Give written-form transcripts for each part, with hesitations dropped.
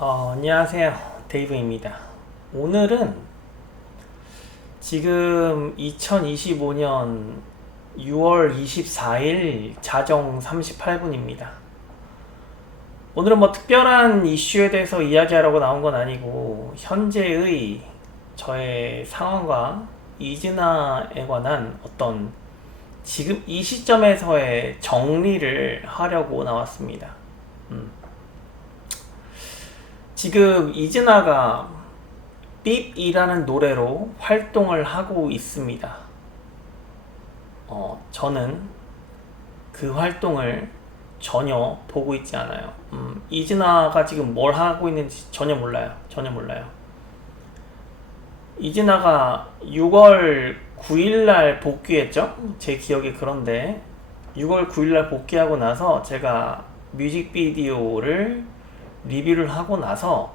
안녕하세요. 데이브입니다. 오늘은 지금 2025년 6월 24일 자정 38분입니다. 오늘은 뭐 특별한 이슈에 대해서 이야기하려고 나온 건 아니고 현재의 저의 상황과 이진아에 관한 어떤 지금 이 시점에서의 정리를 하려고 나왔습니다. 지금 이진아가 삐이라는 노래로 활동을 하고 있습니다. 저는 그 활동을 전혀 보고 있지 않아요. 이진아가 지금 뭘 하고 있는지 전혀 몰라요. 전혀 몰라요. 이진아가 6월 9일날 복귀했죠? 제 기억이 그런데 6월 9일날 복귀하고 나서 제가 뮤직비디오를 리뷰를 하고 나서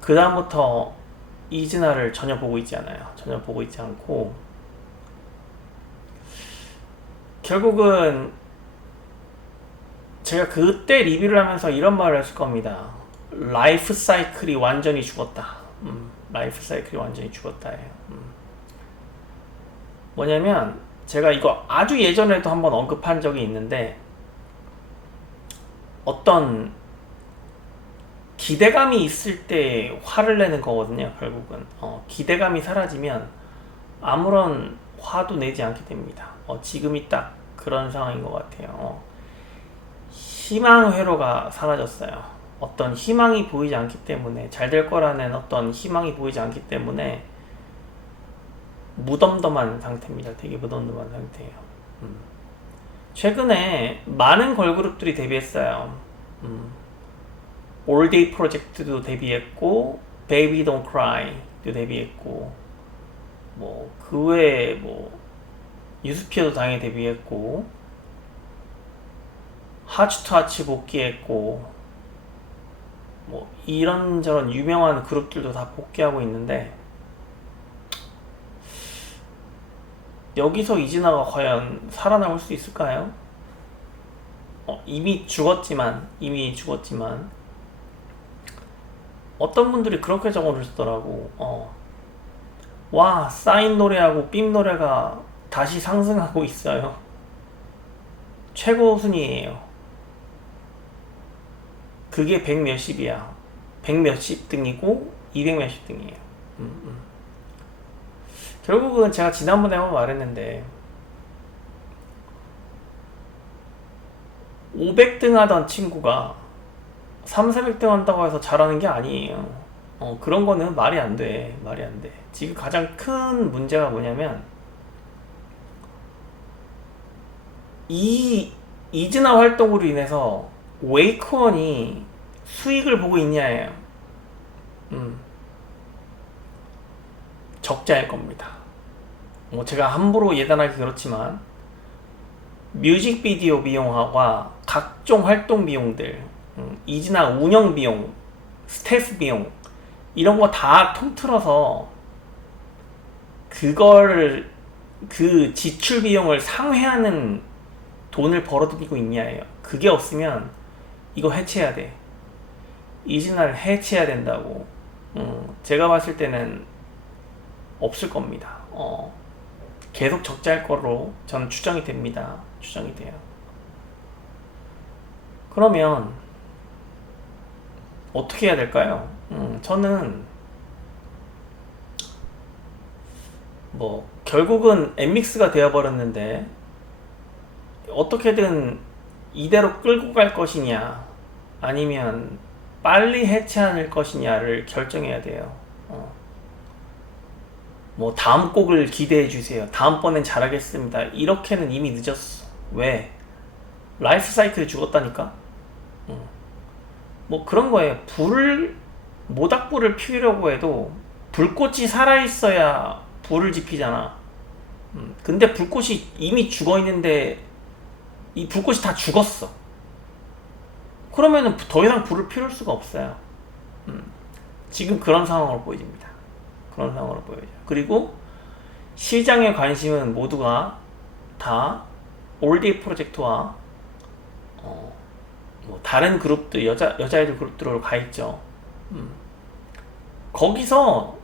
그 다음부터 이진아를 전혀 보고 있지 않아요. 전혀 보고 있지 않고 결국은 제가 그때 리뷰를 하면서 이런 말을 했을 겁니다. 라이프 사이클이 완전히 죽었다. 라이프 사이클이 완전히 죽었다. 뭐냐면 제가 이거 아주 예전에도 한번 언급한 적이 있는데 어떤 기대감이 있을 때 화를 내는 거거든요. 결국은 기대감이 사라지면 아무런 화도 내지 않게 됩니다. 지금이 딱 그런 상황인 것 같아요. 희망 회로가 사라졌어요. 어떤 희망이 보이지 않기 때문에 잘 될 거라는 어떤 희망이 보이지 않기 때문에 무덤덤한 상태입니다. 되게 무덤덤한 상태예요. 최근에 많은 걸그룹들이 데뷔했어요. 올데이 프로젝트도 데뷔했고 Baby Don't Cry도 데뷔했고 뭐 그 외에 뭐 유스피어도 당연히 데뷔했고 하츠투하츠 복귀했고 뭐 이런저런 유명한 그룹들도 다 복귀하고 있는데 여기서 이진아가 과연 살아남을 수 있을까요? 이미 죽었지만 어떤 분들이 그렇게 적어주시더라고. 와, 싸인 노래하고 삠 노래가 다시 상승하고 있어요. 최고 순위예요. 그게 100 몇십이야. 100 몇십 등이고 200 몇십 등이에요. 결국은 제가 지난번에 한번 말했는데 500등 하던 친구가 3, 400등 한다고 해서 잘하는 게 아니에요. 그런 거는 말이 안 돼. 말이 안 돼. 지금 가장 큰 문제가 뭐냐면 이 이즈나 활동으로 인해서 웨이크원이 수익을 보고 있냐예요. 적자일 겁니다. 제가 함부로 예단하기 그렇지만 뮤직비디오 비용과 각종 활동 비용들, 이지나 운영 비용, 스태프 비용 이런 거 다 통틀어서 그거를 그 지출 비용을 상회하는 돈을 벌어들이고 있냐예요. 그게 없으면 이거 해체해야 돼. 이진아를 해체해야 된다고. 제가 봤을 때는 없을 겁니다. 계속 적자일 거로 저는 추정이 됩니다. 추정이 돼요. 그러면 어떻게 해야 될까요? 저는 뭐 결국은 엠믹스가 되어버렸는데 어떻게든 이대로 끌고 갈 것이냐 아니면 빨리 해체할 것이냐를 결정해야 돼요. 뭐 다음 곡을 기대해 주세요. 다음번엔 잘하겠습니다. 이렇게는 이미 늦었어. 왜? 라이프 사이클이 죽었다니까? 뭐 그런 거예요. 모닥불을 피우려고 해도 불꽃이 살아있어야 불을 지피잖아. 근데 불꽃이 이미 죽어있는데 이 불꽃이 다 죽었어. 그러면은 더 이상 불을 피울 수가 없어요. 지금 그런 상황으로 보여집니다. 그런 상황으로 보여요. 그리고 시장의 관심은 모두가 다 올데이 프로젝트와 뭐 다른 그룹들 여자애들 그룹들로 가 있죠. 거기서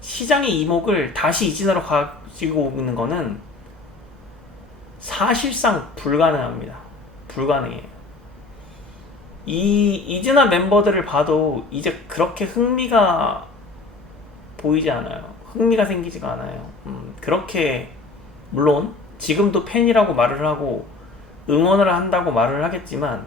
시장의 이목을 다시 이진아로 가지고 오는 거는 사실상 불가능합니다. 불가능해요. 이 이진아 멤버들을 봐도 이제 그렇게 흥미가 보이지 않아요. 흥미가 생기지가 않아요. 그렇게 물론 지금도 팬이라고 말을 하고 응원을 한다고 말을 하겠지만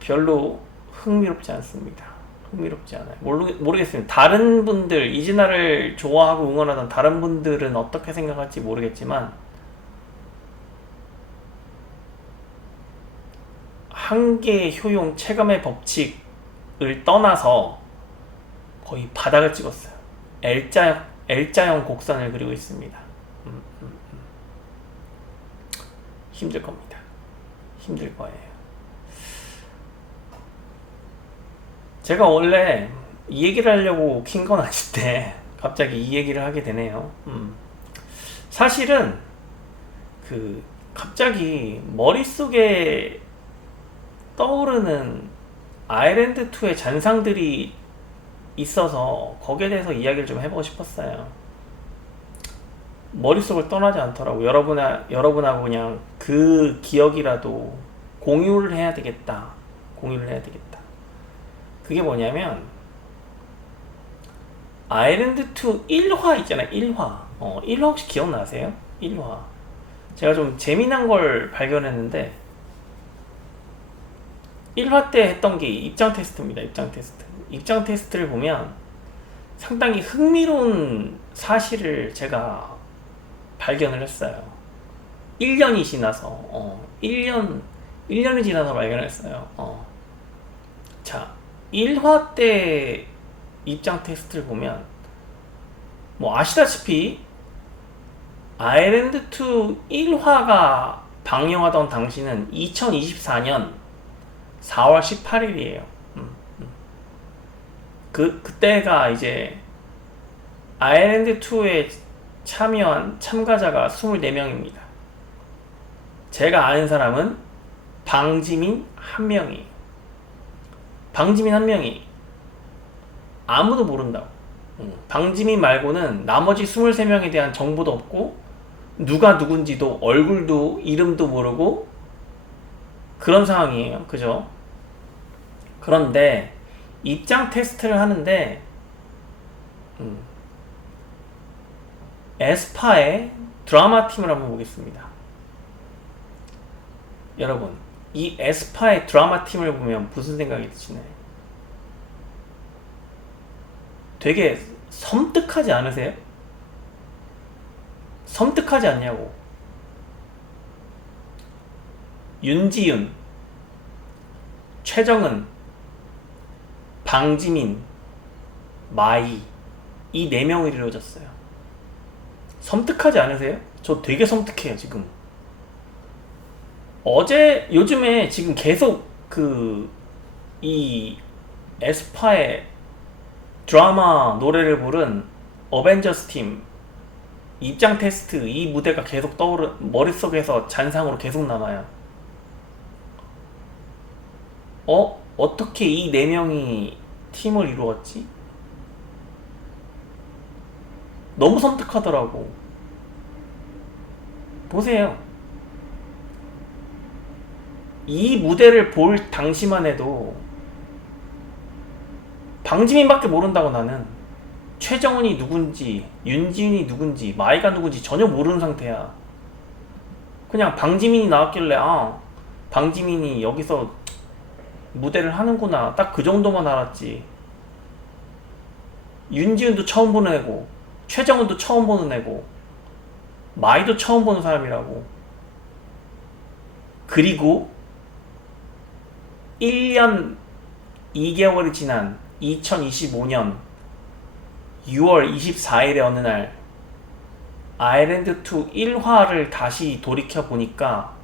별로 흥미롭지 않습니다. 흥미롭지 않아요. 모르겠습니다. 다른 분들, 이진아를 좋아하고 응원하던 다른 분들은 어떻게 생각할지 모르겠지만 한계, 효용, 체감의 법칙을 떠나서 거의 바닥을 찍었어요. L자형 곡선을 그리고 있습니다. 힘들 겁니다. 힘들 거예요. 제가 원래 이 얘기를 하려고 킨 건 아닌데 갑자기 이 얘기를 하게 되네요. 사실은 갑자기 머릿속에 떠오르는 아일랜드2의 잔상들이 있어서 거기에 대해서 이야기를 좀 해보고 싶었어요. 머릿속을 떠나지 않더라고. 여러분하고 그냥 그 기억이라도 공유를 해야 되겠다. 그게 뭐냐면 아일랜드2 1화 있잖아요. 1화 1화 혹시 기억나세요? 1화 제가 좀 재미난 걸 발견했는데 1화 때 했던 게 입장 테스트입니다. 입장 테스트를 보면 상당히 흥미로운 사실을 제가 발견을 했어요. 1년이 지나서 1년이 지나서 발견을 했어요. 자, 1화 때 입장 테스트를 보면 뭐 아시다시피 아일랜드2 1화가 방영하던 당시는 2024년 4월 18일이에요. 그때가 이제 아일랜드2에 참여한 참가자가 24명입니다. 제가 아는 사람은 방지민 한 명이에요. 방지민 한 명이 아무도 모른다고. 방지민 말고는 나머지 23명에 대한 정보도 없고 누가 누군지도 얼굴도 이름도 모르고 그런 상황이에요. 그죠? 그런데 입장 테스트를 하는데 에스파의 드라마 팀을 한번 보겠습니다. 여러분, 이 에스파의 드라마 팀을 보면 무슨 생각이 드시나요? 되게 섬뜩하지 않으세요? 섬뜩하지 않냐고. 윤지윤, 최정은, 방지민, 마이, 이 4명이 이루어졌어요. 섬뜩하지 않으세요? 저 되게 섬뜩해요. 지금 요즘에 지금 계속 이 에스파의 드라마 노래를 부른 어벤져스 팀 입장 테스트 이 무대가 계속 머릿속에서 잔상으로 계속 남아요. 어떻게 이 4명이 팀을 이루었지? 너무 섬뜩하더라고. 보세요. 이 무대를 볼 당시만 해도 방지민밖에 모른다고. 나는 최정은이 누군지, 윤지윤이 누군지, 마이가 누군지 전혀 모르는 상태야. 그냥 방지민이 나왔길래 방지민이 여기서 무대를 하는구나, 딱 그 정도만 알았지. 윤지윤도 처음 보는 애고, 최정은도 처음 보는 애고, 마이도 처음 보는 사람이라고. 그리고 1년 2개월이 지난 2025년 6월 24일의 어느 날 아일랜드2 1화를 다시 돌이켜보니까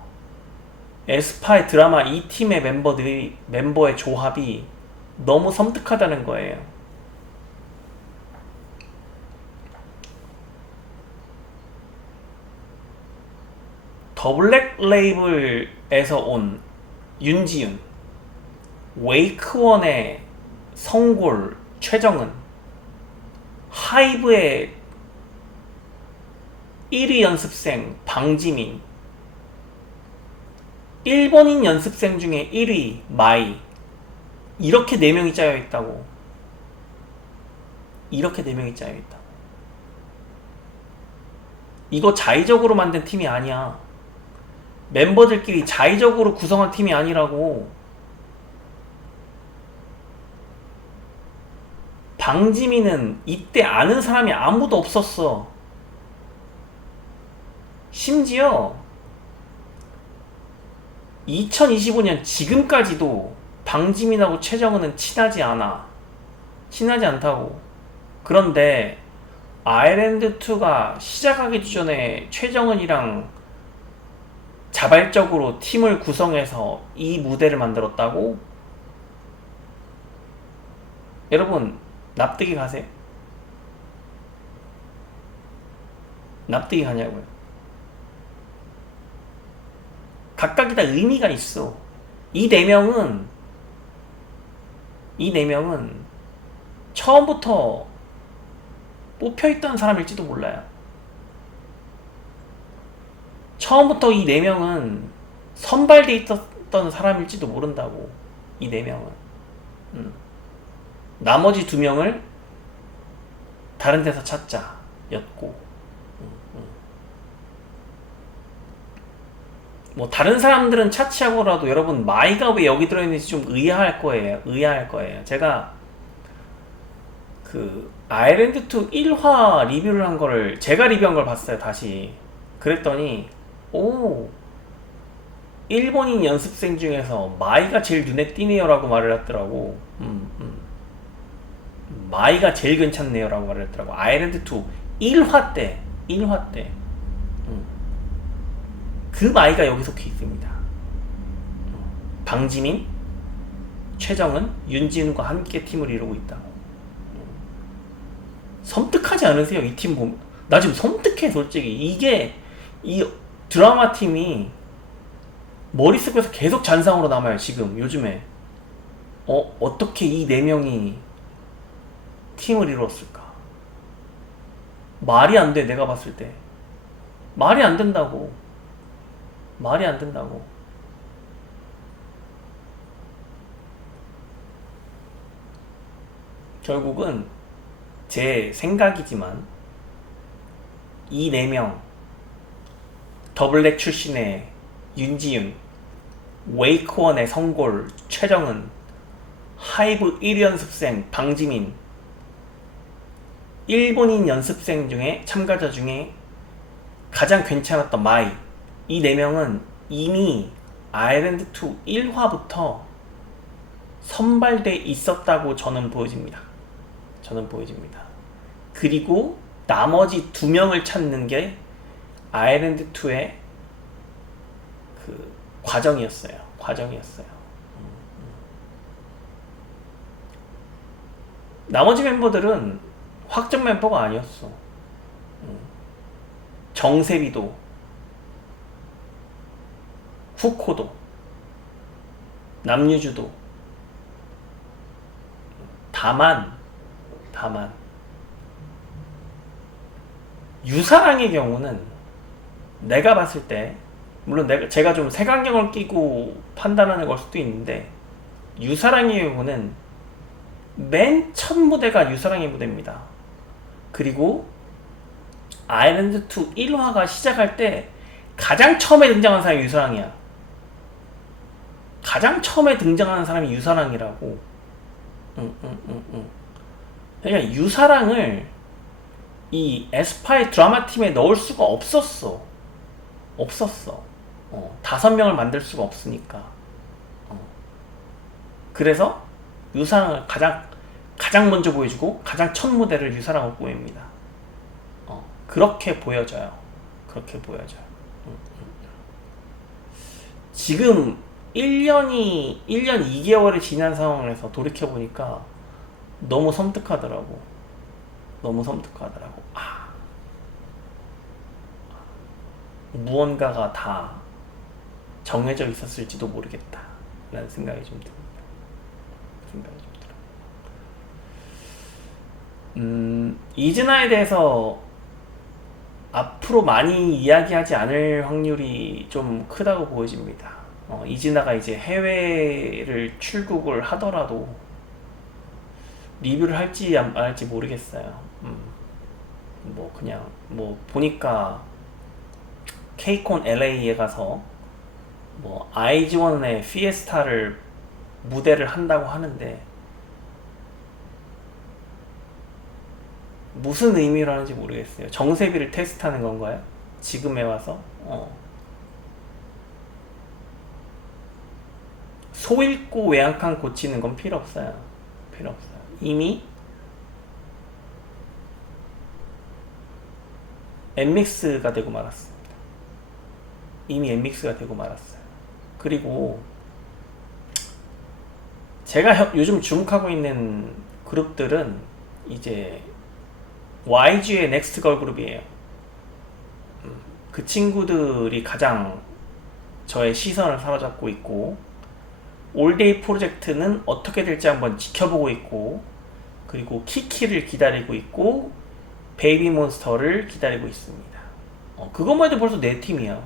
에스파의 드라마 이 팀의 멤버의 조합이 너무 섬뜩하다는 거예요. 더 블랙 레이블에서 온 윤지윤, 웨이크원의 성골 최정은, 하이브의 1위 연습생 방지민, 일본인 연습생 중에 1위 마이, 이렇게 4명이 짜여있다고. 이렇게 4명이 짜여있다고. 이거 자의적으로 만든 팀이 아니야. 멤버들끼리 자의적으로 구성한 팀이 아니라고. 방지민은 이때 아는 사람이 아무도 없었어. 심지어 2025년 지금까지도 방지민하고 최정은은 친하지 않아. 친하지 않다고. 그런데 아일랜드2가 시작하기 전에 최정은이랑 자발적으로 팀을 구성해서 이 무대를 만들었다고? 여러분, 납득이 가세요? 납득이 가냐고요? 각각이 다 의미가 있어. 이 4명은 처음부터 뽑혀있던 사람일지도 몰라요. 처음부터 이 4명은 선발돼 있었던 사람일지도 모른다고. 이 4명은. 나머지 2명을 다른 데서 찾자 였고, 뭐 다른 사람들은 차치하고라도 여러분 마이가 왜 여기 들어있는지 좀 의아할 거예요. 제가 그 아일랜드2 1화 리뷰를 한 거를 제가 리뷰한 걸 봤어요. 다시 그랬더니 일본인 연습생 중에서 마이가 제일 눈에 띄네요 라고 말을 했더라고. 마이가 제일 괜찮네요 라고 말을 했더라고. 아일랜드2 1화 때 그 마이가 여기 속해 있습니다. 방지민, 최정은, 윤지훈과 함께 팀을 이루고 있다고. 섬뜩하지 않으세요? 이 팀 보면 나 지금 섬뜩해. 솔직히 이게 이 드라마 팀이 머릿속에서 계속 잔상으로 남아요. 지금 요즘에 어떻게 이 4명이 팀을 이루었을까? 말이 안 돼. 내가 봤을 때 말이 안 된다고. 결국은 제 생각이지만 이 4명, 더블랙 출신의 윤지윤, 웨이크원의 성골 최정은, 하이브 1위 연습생 방지민, 일본인 연습생 중에 참가자 중에 가장 괜찮았던 마이, 이 4명은 이미 아일랜드2 1화부터 선발돼 있었다고 저는 보여집니다. 그리고 나머지 2명을 찾는 게 아일랜드2의 그 과정이었어요. 나머지 멤버들은 확정 멤버가 아니었어. 정세비도, 후코도, 남유주도. 다만 유사랑의 경우는 내가 봤을 때, 물론 제가 좀 색안경을 끼고 판단하는 걸 수도 있는데, 유사랑의 경우는 맨 첫 무대가 유사랑의 무대입니다. 그리고 아일랜드2 1화가 시작할 때 가장 처음에 등장한 사람이 유사랑이야. 가장 처음에 등장하는 사람이 유사랑이라고. 그러니까 유사랑을 이 에스파의 드라마 팀에 넣을 수가 없었어. 5명을 만들 수가 없으니까. 그래서 유사랑을 가장 먼저 보여주고 가장 첫 무대를 유사랑으로 보입니다. 그렇게 보여져요. 지금 1년 2개월이 지난 상황에서 돌이켜보니까 너무 섬뜩하더라고. 무언가가 다 정해져 있었을지도 모르겠다 라는 생각이 좀 듭니다. 생각이 좀 들어요. 이즈나에 대해서 앞으로 많이 이야기하지 않을 확률이 좀 크다고 보여집니다. 이즈나가 이제 해외를 출국을 하더라도 리뷰를 할지 안 할지 모르겠어요. 뭐 그냥 뭐 보니까 케이콘 LA에 가서 뭐 아이즈원의 피에스타를 무대를 한다고 하는데 무슨 의미로 하는지 모르겠어요. 정세비를 테스트하는 건가요? 지금에 와서? 소 잃고 외양간 고치는 건 필요 없어요. 필요 없어요. 이미 엠믹스가 되고 말았습니다. 이미 엠믹스가 되고 말았어요. 그리고 제가 요즘 주목하고 있는 그룹들은 이제 YG의 넥스트 걸 그룹이에요. 그 친구들이 가장 저의 시선을 사로잡고 있고 올데이 프로젝트는 어떻게 될지 한번 지켜보고 있고 그리고 키키를 기다리고 있고 베이비몬스터를 기다리고 있습니다. 그것만 해도 벌써 4팀이야.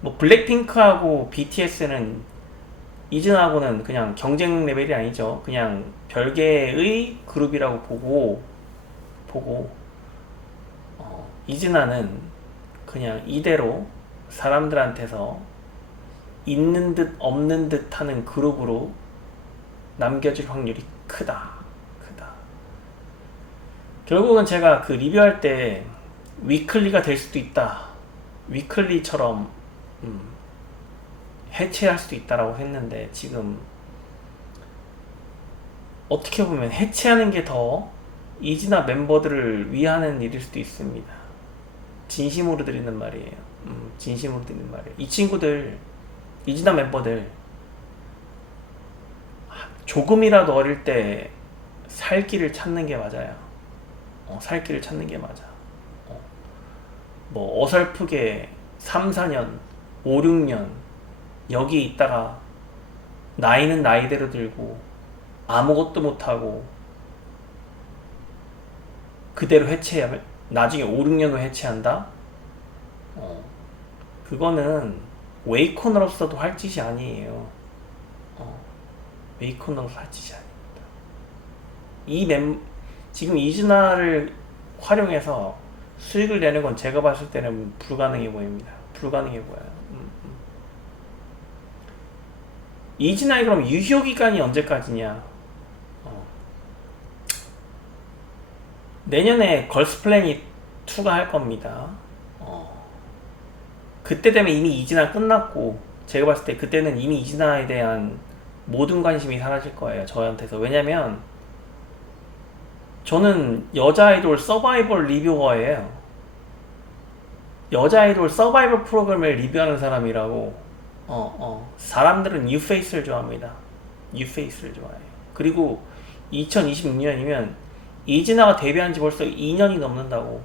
뭐 블랙핑크하고 BTS는 이즈나하고는 그냥 경쟁 레벨이 아니죠. 그냥 별개의 그룹이라고 보고 이즈나는 그냥 이대로 사람들한테서 있는 듯 없는 듯 하는 그룹으로 남겨질 확률이 크다. 결국은 제가 그 리뷰할 때 위클리가 될 수도 있다. 위클리처럼 해체할 수도 있다라고 했는데 지금 어떻게 보면 해체하는 게 더 이즈나 멤버들을 위하는 일일 수도 있습니다. 진심으로 드리는 말이에요. 진심으로 드리는 말이에요. 이 친구들 이즈나 멤버들 조금이라도 어릴 때 살 길을 찾는 게 맞아요. 살 길을 찾는 게 맞아. 뭐 어설프게 3, 4년, 5, 6년 여기 있다가 나이는 나이대로 들고 아무것도 못하고 그대로 해체하면 나중에 5, 6년 후에 해체한다? 그거는 웨이코너로서도 할 짓이 아니에요. 웨이코너로서 할 짓이 아닙니다. 지금 이즈나를 활용해서 수익을 내는 건 제가 봤을 때는 불가능해 보입니다. 불가능해 보여요. 이즈나의 그럼 유효 기간이 언제까지냐? 내년에 걸스 플래닛 2가 할 겁니다. 그때 되면 이미 이즈나 끝났고 제가 봤을 때 그때는 이미 이즈나에 대한 모든 관심이 사라질 거예요. 저한테서. 왜냐면 저는 여자 아이돌 서바이벌 리뷰어예요. 여자 아이돌 서바이벌 프로그램을 리뷰하는 사람이라고. 사람들은 뉴페이스를 좋아합니다. 뉴페이스를 좋아해요. 그리고 2026년이면 이즈나가 데뷔한 지 벌써 2년이 넘는다고.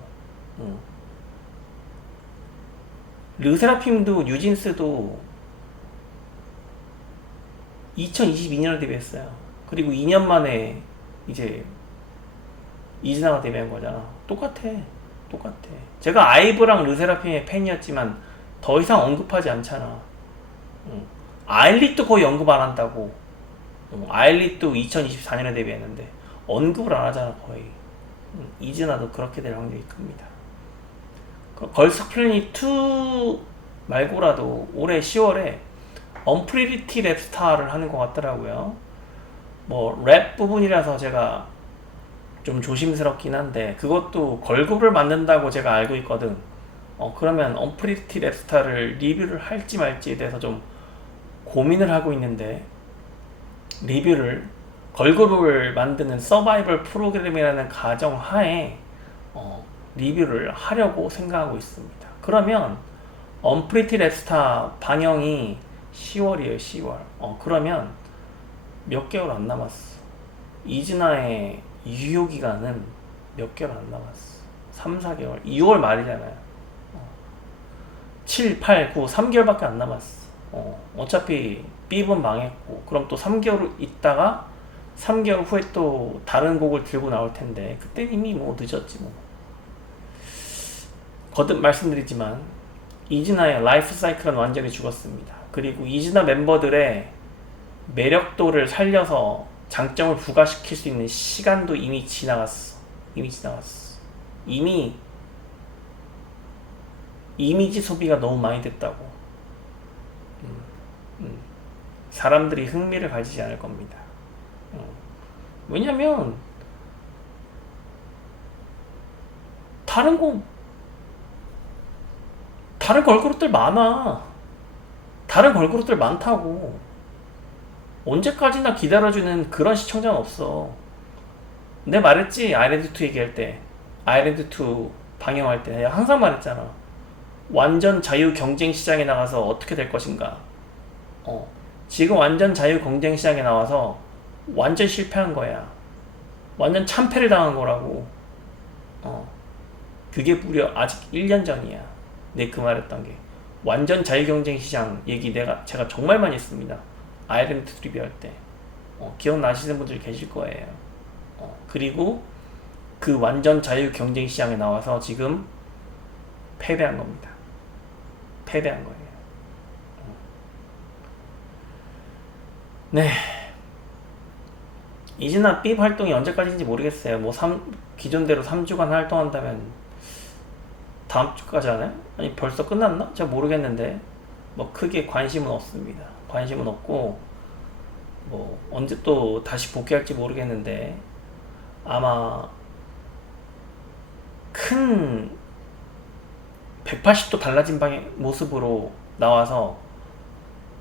르세라핌도 뉴진스도 2022년에 데뷔했어요. 그리고 2년 만에 이제 이즈나가 데뷔한 거잖아. 똑같아. 제가 아이브랑 르세라핌의 팬이었지만 더 이상 언급하지 않잖아. 아일릿도 거의 언급 안 한다고. 아일릿도 2024년에 데뷔했는데 언급을 안 하잖아 거의. 이즈나도 그렇게 될 확률이 큽니다. 걸스 플래닛 2 말고라도 올해 10월에 언프리티 랩스타를 하는 것 같더라고요. 뭐 랩 부분이라서 제가 좀 조심스럽긴 한데 그것도 걸그룹을 만든다고 제가 알고 있거든. 그러면 언프리티 랩스타를 리뷰를 할지 말지에 대해서 좀 고민을 하고 있는데 리뷰를 걸그룹을 만드는 서바이벌 프로그램이라는 가정 하에 리뷰를 하려고 생각하고 있습니다. 그러면 언프리티 랩스타 방영이 10월이에요. 10월. 그러면 몇 개월 안 남았어. 이즈나의 유효기간은 몇 개월 안 남았어. 3, 4개월. 2월 말이잖아요. 7, 8, 9, 3개월밖에 안 남았어. 어차피 삐은 망했고, 그럼 또 3개월 있다가 3개월 후에 또 다른 곡을 들고 나올 텐데, 그때 이미 뭐 늦었지 뭐. 거듭 말씀드리지만 이즈나의 라이프 사이클은 완전히 죽었습니다. 그리고 이즈나 멤버들의 매력도를 살려서 장점을 부각시킬 수 있는 시간도 이미 지나갔어. 이미 이미지 소비가 너무 많이 됐다고. 사람들이 흥미를 가지지 않을 겁니다. 왜냐면 다른 걸그룹들 많아. 다른 걸그룹들 많다고. 언제까지나 기다려주는 그런 시청자는 없어. 내 말했지, 아일랜드2 얘기할 때, 아일랜드2 방영할 때 내가 항상 말했잖아. 완전 자유 경쟁 시장에 나가서 어떻게 될 것인가. 지금 완전 자유 경쟁 시장에 나와서 완전 실패한 거야. 완전 참패를 당한 거라고. 그게 무려 아직 1년 전이야. 내 그 말했던 게. 완전 자유 경쟁 시장 얘기 제가 정말 많이 했습니다. 아일랜드 리뷰할 때. 기억나시는 분들 계실 거예요. 그리고 그 완전 자유 경쟁 시장에 나와서 지금 패배한 겁니다. 패배한 거예요. 네. 이즈나 삐 활동이 언제까지인지 모르겠어요. 뭐 기존대로 3주간 활동한다면 다음 주까지 하나요? 아니 벌써 끝났나? 제가 모르겠는데 뭐 크게 관심은 없습니다. 관심은 없고 뭐 언제 또 다시 복귀할지 모르겠는데 아마 큰 180도 달라진 모습으로 나와서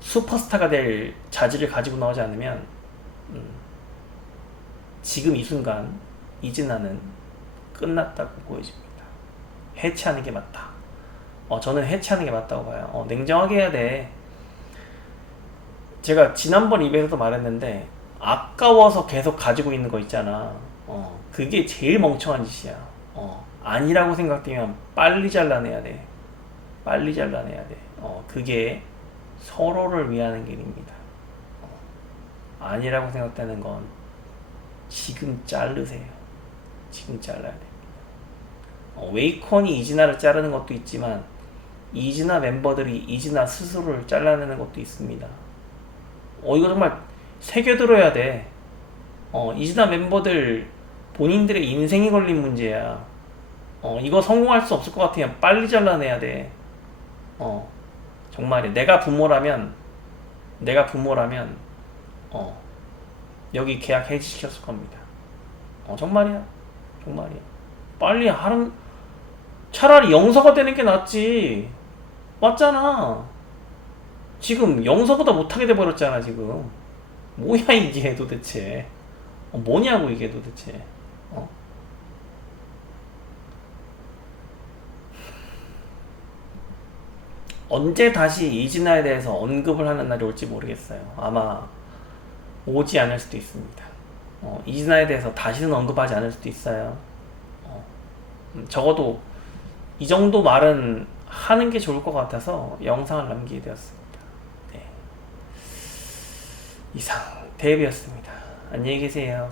슈퍼스타가 될 자질을 가지고 나오지 않으면 지금 이 순간 이즈나는 끝났다고 보여집니다. 해체하는 게 맞다. 저는 해체하는 게 맞다고 봐요. 냉정하게 해야 돼. 제가 지난번 이벤트에서도 말했는데 아까워서 계속 가지고 있는 거 있잖아. 그게 제일 멍청한 짓이야. 아니라고 생각되면 빨리 잘라내야 돼. 빨리 잘라내야 돼. 그게 서로를 위하는 길입니다. 아니라고 생각되는 건 지금 자르세요. 지금 잘라야 됩니다. 웨이콘이 이즈나를 자르는 것도 있지만 이즈나 멤버들이 이즈나 스스로를 잘라내는 것도 있습니다. 이거 정말 새겨들어야 돼. 이즈나 멤버들 본인들의 인생이 걸린 문제야. 이거 성공할 수 없을 것 같으면 빨리 잘라내야 돼. 정말이야. 내가 부모라면 여기 계약 해지시켰을 겁니다. 정말이야. 빨리 하는, 차라리 영서가 되는 게 낫지. 맞잖아. 지금 영서보다 못하게 돼버렸잖아 지금. 뭐야 이게 도대체. 뭐냐고 이게 도대체. 언제 다시 이즈나에 대해서 언급을 하는 날이 올지 모르겠어요. 아마 오지 않을 수도 있습니다. 이즈나에 대해서 다시는 언급하지 않을 수도 있어요. 적어도 이 정도 말은 하는 게 좋을 것 같아서 영상을 남기게 되었습니다. 네. 이상 대비였습니다. 안녕히 계세요.